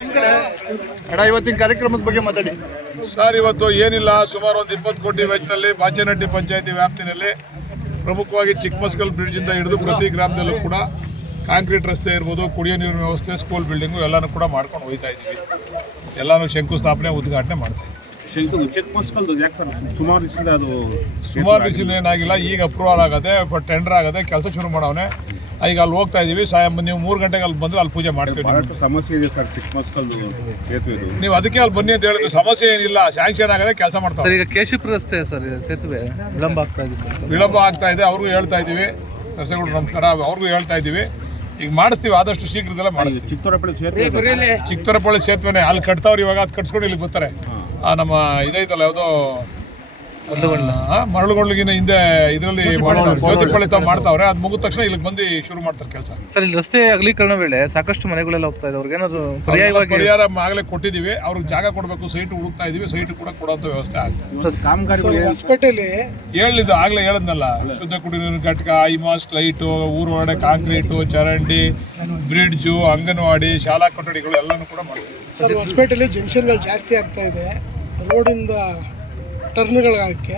ಅಣ್ಣ ಇವತ್ತಿನ ಕಾರ್ಯಕ್ರಮದ ಬಗ್ಗೆ ಮಾತಾಡಿ ಸರ್. ಇವತ್ತು ಏನಿಲ್ಲ, ಸುಮಾರು ಒಂದು 20 ಕೋಟಿ ವೆಚ್ಚದಲ್ಲಿ ಬಾಚೇನಹಟ್ಟಿ ಪಂಚಾಯತಿ ವ್ಯಾಪ್ತಿನಲ್ಲಿ ಪ್ರಮುಖವಾಗಿ ಚಿಕ್ಕಮಸ್ಕಲ್ ಬ್ರಿಡ್ಜಿಂದ ಹಿಡಿದು ಪ್ರತಿ ಗ್ರಾಮದಲ್ಲೂ ಕೂಡ ಕಾಂಕ್ರೀಟ್ ರಸ್ತೆ ಇರ್ಬೋದು, ಕುಡಿಯೋ ನೀರಿನ ವ್ಯವಸ್ಥೆ, ಸ್ಕೂಲ್ ಬಿಲ್ಡಿಂಗು ಎಲ್ಲನೂ ಕೂಡ ಮಾಡ್ಕೊಂಡು ಹೋಗ್ತಾ ಇದ್ದೀವಿ. ಎಲ್ಲನೂ ಶಂಕುಸ್ಥಾಪನೆ ಉದ್ಘಾಟನೆ ಮಾಡ್ತಾ ಇದ್ದೀವಿ. ಚಿಕ್ಕಮಸ್ಕಲ್ ಯಾಕೆ ಸರ್ ಸುಮಾರು ದಿವಸದಿಂದ ದಿವಸದಿಂದ ಏನಾಗಿಲ್ಲ, ಈಗ ಅಪ್ರೂವಲ್ ಆಗದೆ, ಟೆಂಡರ್ ಆಗದೆ, ಕೆಲಸ ಶುರು ಮಾಡವನೆ. ಈಗ ಅಲ್ಲಿ ಹೋಗ್ತಾ ಇದೀವಿ. ನೀವು 3 ಗಂಟೆಗೆ ಅಲ್ಲಿ ಬಂದ್ರೆ ಅಲ್ಲಿ ಪೂಜೆ ಮಾಡ್ತೀವಿ. ಸಮಸ್ಯೆ ಇದೆ ಸರ್ ಚಿಕ್ಕಮಸ್ಕಲ್ ಸೇತುವೆ. ನೀವು ಅದಕ್ಕೆ ಅಲ್ಲಿ ಬನ್ನಿ ಅಂತ ಹೇಳಿದ್ರು. ಸಮಸ್ಯೆ ಏನಿಲ್ಲ, ಸ್ಯಾಂಕ್ಷನ್ ಆಗದೆ, ಕೆಲಸ ಮಾಡ್ತಾರೆ. ಈಗ ಕೇಶಿಪುರ ರಸ್ತೆ ಸರ್ ಸೇತುವೆ ವಿಳಂಬ ಆಗ್ತಾ ಇದೆ ಸರ್. ವಿಳಂಬ ಆಗ್ತಾ ಇದೆ, ಅವ್ರಿಗೂ ಹೇಳ್ತಾ ಇದ್ದೀವಿ. ನರಸೇಗೌಡರು ನಮಸ್ಕಾರ, ಅವ್ರಿಗೂ ಹೇಳ್ತಾ ಇದ್ದೀವಿ. ಈಗ ಮಾಡಿಸ್ತೀವಿ, ಆದಷ್ಟು ಶೀಘ್ರದಲ್ಲೇ ಮಾಡಿಸ್ತೀವಿ. ಚಿಕ್ಕತೊರಪಳ್ಳಿ ಸೇತುವೆನೇ ಅಲ್ಲಿ ಕಟ್ತಾವ್ರು. ಇವಾಗ ಅದು ಕಟ್ಸ್ಕೊಂಡು ಇಲ್ಲಿಗೆ ಬರ್ತಾರೆ. ನಮ್ಮ ಇದೈತಲ್ಲ ಯಾವುದೋ ಮರಳುಗಳಿಗಿನ ಹಿಂದೆ ಇದರಲ್ಲಿ ಜ್ಯೋತಿಪಳ್ಳಿ ತಾವು ಮಾಡ್ತಾವ್ರೆ. ಅದು ಮುಗಿದ ತಕ್ಷಣ ಇಲ್ಲಿಗೆ ಬಂದು ಶುರು ಮಾಡ್ತಾರೆ ಕೆಲಸ. ಸರ್, ಇಲ್ಲಿ ರಸ್ತೆ ಅಗಲೀಕರಣ ವೇಳೆ ಸಾಕಷ್ಟು ಮನೆಗಳೆಲ್ಲ ಹೋಗ್ತಾ ಇದೆ. ಅವ್ರಿಗೆ ಏನಾದ್ರು ಪರಿಹಾರ ಆಗಲೇ ಕೊಟ್ಟಿದ್ದೀವಿ. ಅವ್ರಿಗೆ ಜಾಗ ಕೊಡಬೇಕು, ಸೈಟ್ ಹುಡುಕ್ತಾ ಇದೀವಿ. ಸೈಟ್ ಕೂಡ ಕೊಡೋಂಥ ವ್ಯವಸ್ಥೆ ಆಗುತ್ತೆ. ಹೊಸಪೇಟೆಯಲ್ಲಿ ಹೇಳಿದ್ದು ಆಗ್ಲೇ ಹೇಳದ್ನಲ್ಲ, ಶುದ್ಧ ಕುಡಿಯುವ ನೀರಿನ ಘಟಕ, ಐಮಾಸ್ ಲೈಟು, ಊರು ಒಳಗಡೆ ಕಾಂಕ್ರೀಟು, ಚರಂಡಿ, ಬ್ರಿಡ್ಜು, ಅಂಗನವಾಡಿ, ಶಾಲಾ ಕೊಠಡಿಗಳು ಎಲ್ಲನೂ ಕೂಡ ಮಾಡ್ತೀವಿ. ಸರ್, ಹೊಸಪೇಟೆಯಲ್ಲಿ ಜಂಕ್ಷನ್ಗಳು ಜಾಸ್ತಿ ಆಗ್ತಾ ಇದೆ. ರೋಡಿಂದ ಟರ್ನ್ಗಳಕ್ಕೆ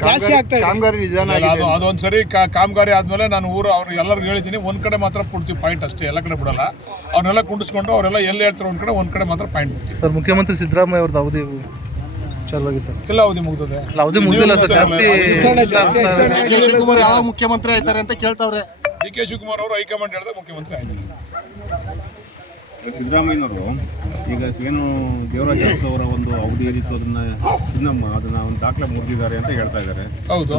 ಜಾಸ್ತಿ ಆಗ್ತಾ ಇದೆ. ಕಾಮಗಾರಿ ನಿಧಾನ ಅದೊಂದ್ಸರಿ ಕಾಮಗಾರಿ ಆದ್ಮೇಲೆ ನಾನು ಅವ್ರು ಎಲ್ಲರಿಗೂ ಹೇಳಿದ್ದೀನಿ, ಒಂದ್ ಕಡೆ ಮಾತ್ರ ಕೊಡ್ತೀವಿ ಪಾಯಿಂಟ್ ಅಷ್ಟೇ, ಎಲ್ಲ ಕಡೆ ಬಿಡಲ್ಲ. ಅವ್ರನ್ನೆಲ್ಲ ಕುಂಡಿಸ್ಕೊಂಡು ಅವರೆಲ್ಲ ಎಲ್ಲಿ ಹೇಳ್ತಾರೆ ಒಂದ್ ಕಡೆ ಮಾತ್ರ ಪಾಯಿಂಟ್ ಬಿಡ್ತೀವಿ. ಸರ್, ಮುಖ್ಯಮಂತ್ರಿ ಸಿದ್ದರಾಮಯ್ಯ ಅವ್ರದ್ದು ಅವಧಿ ಚಾಲುವಾಗಿ ಸರ್ ಎಲ್ಲ ಅವಧಿ ಮುಗ್ದದೆ. ಅವಧಿ ಮುಗಿದಿಲ್ಲ ಸರ್. ಜಾಸ್ತಿ ಶಿವಕುಮಾರ್ ಯಾವ ಮುಖ್ಯಮಂತ್ರಿ ಆಯ್ತಾರೆ ಅಂತ ಕೇಳ್ತಾವ್ರೆ. ಡಿ ಕೆ ಶಿವಕುಮಾರ್ ಅವರು ಹೈಕಮಾಂಡ್ ಹೇಳಿದ್ರೆ ಮುಖ್ಯಮಂತ್ರಿ ಆಯ್ತು. ಸಿದ್ದರಾಮಯ್ಯನವರು ಈಗ ಏನು ದೇವರಾಜ ಅರಸು ಅವರ ಒಂದು ಅವಧಿ ಏನಿತ್ತು ಅದನ್ನ ಒಂದು ದಾಖಲೆ ಮುರಿದಿದ್ದಾರೆ ಅಂತ ಹೇಳ್ತಾ ಇದ್ದಾರೆ. ಹೌದು,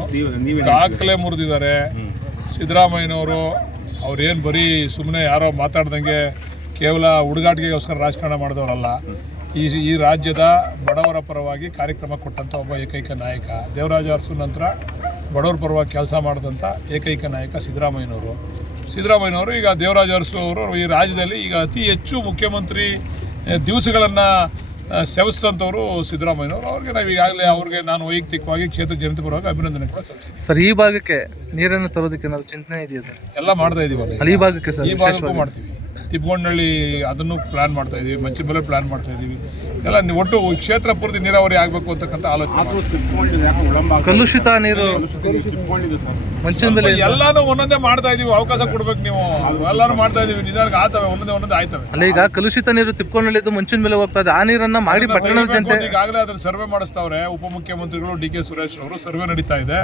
ದಾಖಲೆ ಮುರಿದಿದ್ದಾರೆ ಸಿದ್ದರಾಮಯ್ಯನವರು. ಅವ್ರೇನು ಬರೀ ಸುಮ್ಮನೆ ಯಾರೋ ಮಾತಾಡ್ದಂಗೆ ಕೇವಲ ಹುಡುಗಾಟಿಗೆಗೋಸ್ಕರ ರಾಜಕಾರಣ ಮಾಡಿದವರಲ್ಲ. ಈ ರಾಜ್ಯದ ಬಡವರ ಪರವಾಗಿ ಕಾರ್ಯಕ್ರಮ ಕೊಟ್ಟಂಥ ಒಬ್ಬ ಏಕೈಕ ನಾಯಕ. ದೇವರಾಜ ಅರಸು ನಂತರ ಬಡವರ ಪರವಾಗಿ ಕೆಲಸ ಮಾಡಿದಂಥ ಏಕೈಕ ನಾಯಕ ಸಿದ್ದರಾಮಯ್ಯನವರು. ಈಗ ದೇವರಾಜ ಅರಸು ಅವರು ಈ ರಾಜ್ಯದಲ್ಲಿ ಈಗ ಅತಿ ಹೆಚ್ಚು ಮುಖ್ಯಮಂತ್ರಿ ದಿವಸಗಳನ್ನು ಸೇವಿಸಿದಂಥವ್ರು ಸಿದ್ದರಾಮಯ್ಯನವರು. ಅವ್ರಿಗೆ ನಾವು ಈಗಾಗಲೇ ಅವ್ರಿಗೆ ನಾನು ವೈಯಕ್ತಿಕವಾಗಿ ಕ್ಷೇತ್ರ ಜನತೆ ಪರವಾಗಿ ಅಭಿನಂದನೆ ಕೂಡ ಸಲ್ಲಿಸಿದ್ದೀನಿ. ಸರ್, ಈ ಭಾಗಕ್ಕೆ ನೀರನ್ನು ತರೋದಕ್ಕೆ ಏನಾದ್ರು ಚಿಂತನೆ ಇದೆಯಾ ಸರ್? ಎಲ್ಲ ಮಾಡ್ತಾ ಇದೀವಿ. ಈ ಭಾಗಕ್ಕೆ ಸರ್ ಈ ಭಾಗಕ್ಕೂ ಮಾಡ್ತೀವಿ. ತಿಪ್ಪಗೊಂಡಳ್ಳಿ ಅದನ್ನು ಪ್ಲಾನ್ ಮಾಡ್ತಾ ಇದೀವಿ, ಮಂಚಿನಬೆಲೆ ಪ್ಲಾನ್ ಮಾಡ್ತಾ ಇದೀವಿ. ಎಲ್ಲ ಒಟ್ಟು ಕ್ಷೇತ್ರ ಪೂರ್ತಿ ನೀರಾವರಿ ಆಗಬೇಕು ಅಂತಕ್ಕಂಥ ಆಲೋಚನೆ. ಕಲುಷಿತ ನೀರು ಮಂಚಿನಬೆಲೆ ಎಲ್ಲಾನು ಒಂದೊಂದೇ ಮಾಡ್ತಾ ಇದೀವಿ. ಅವಕಾಶ ಕೊಡ್ಬೇಕು ನೀವು. ಎಲ್ಲಾನು ಮಾಡ್ತಾ ಇದೀವಿ, ನಿಧಾನಕ್ಕೆ ಆಯ್ತವೆ, ಒಂದೊಂದೇ ಆಯ್ತವೆ. ಅಲ್ಲ, ಈಗ ಕಲುಷಿತ ನೀರು ತಿಪ್ಕೊಂಡಳ್ಳಿದ್ದು ಮಂಚಿನ ಮೇಲೆ ಹೋಗ್ತಾ ಇದೆ. ಆ ನೀರನ್ನ ಮಾಡಿ ಪಟ್ಟಣದ ಜನತೆ ಈಗಾಗಲೇ ಅದ್ರ ಸರ್ವೆ ಮಾಡಿಸ್ತಾವ್ರೆ. ಉಪಮುಖ್ಯಮಂತ್ರಿಗಳು ಡಿ ಕೆ ಸುರೇಶ್ ಅವರು ಸರ್ವೆ ನಡೀತಾ ಇದೆ.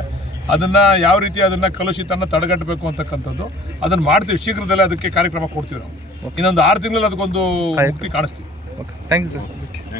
ಅದನ್ನ ಯಾವ ರೀತಿ ಅದನ್ನ ಕಲುಷಿತನ ತಡೆಗಟ್ಟಬೇಕು ಅಂತಕ್ಕಂಥದ್ದು ಅದನ್ನ ಮಾಡ್ತೀವಿ. ಶೀಘ್ರದಲ್ಲೇ ಅದಕ್ಕೆ ಕಾರ್ಯಕ್ರಮ ಕೊಡ್ತೀವಿ ನಾವು. ಇನ್ನೊಂದು 6 ತಿಂಗಳಲ್ಲಿ ಅದಕ್ಕೊಂದು ಕಾಣಿಸ್ತೀವಿ. Thank you sir.